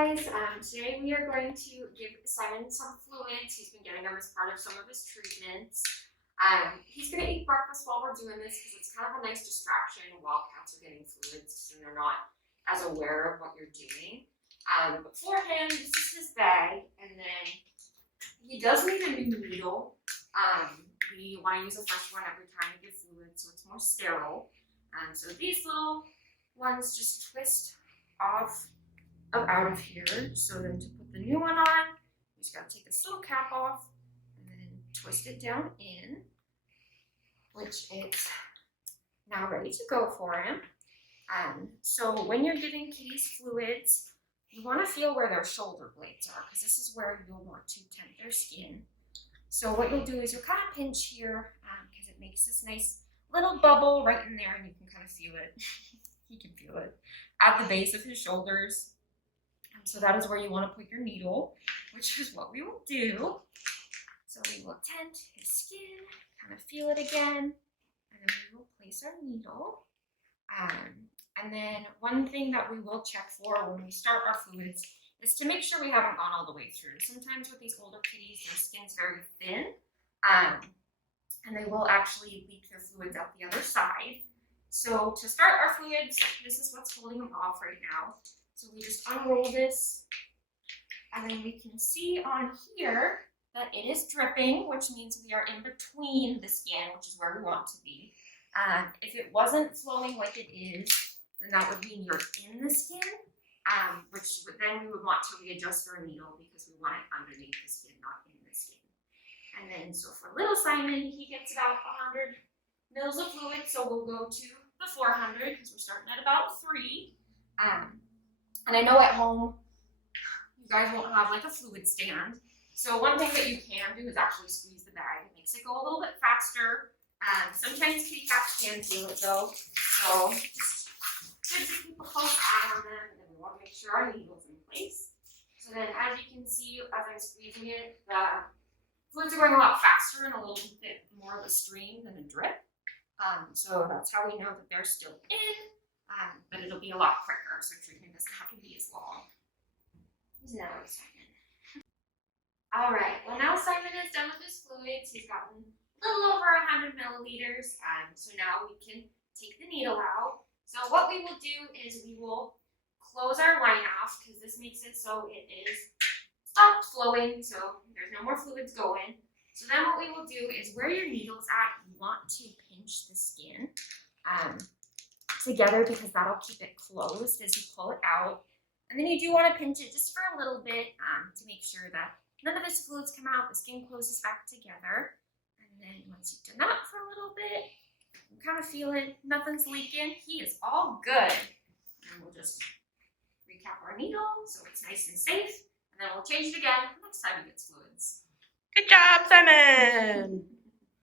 guys, today we are going to give Simon some fluids. He's been getting them as part of some of his treatments. He's going to eat breakfast while we're doing this because it's kind of a nice distraction while cats are getting fluids and they're not as aware of what you're doing. Beforehand, this is his bag, and then he does need a new needle. We want to use a fresh one every time we give fluids so it's more sterile. So these little ones just twist off out of here. So then to put the new one on, you just got to take this little cap off and then twist it down in, which is now ready to go for him. So when you're giving kitties fluids, you want to feel where their shoulder blades are because this is where you'll want to tent their skin. So what you'll do is you'll kind of pinch here because it makes this nice little bubble right in there and you can kind of feel it. He can feel it at the base of his shoulders. So that is where you want to put your needle, which is what we will do. So we will tent his skin, kind of feel it again, and then we will place our needle. And then one thing that we will check for when we start our fluids is to make sure we haven't gone all the way through. Sometimes with these older kitties, their skin's very thin, and they will actually leak their fluids out the other side. So to start our fluids, this is what's holding them off right now. So we just unroll this, and then we can see on here that it is dripping, which means we are in between the skin, which is where we want to be. If it wasn't flowing like it is, then that would mean you're in the skin, which then we would want to readjust our needle because we want it underneath the skin, not in the skin. And then, so for little Simon, he gets about 100 mils of fluid, so we'll go to the 400 because we're starting at about 3. And I know at home, you guys won't have like a fluid stand. So one thing that you can do is actually squeeze the bag. It makes it go a little bit faster. Sometimes kitty cats can feel it though. So just good to keep a close eye on them, and we want to make sure our needle's in place. So then as you can see, as I'm squeezing it, the fluids are going a lot faster and a little bit more of a stream than a drip. So that's how we know that they're still in. But it'll be a lot quicker, so treatment doesn't have to be as long. Now Simon. All right, well now Simon is done with his fluids. He's gotten a little over 100 milliliters, so now we can take the needle out. So what we will do is we will close our line off because this makes it so it is stopped flowing, so there's no more fluids going. So then what we will do is where your needle's at, you want to pinch the skin together because that'll keep it closed as you pull it out. And then you do want to pinch it just for a little bit to make sure that none of his fluids come out, the skin closes back together. And then once you've done that for a little bit, you kind of feel it, nothing's leaking, he is all good. And we'll just recap our needle so it's nice and safe. And then we'll change it again next time he gets fluids. Good job, Simon!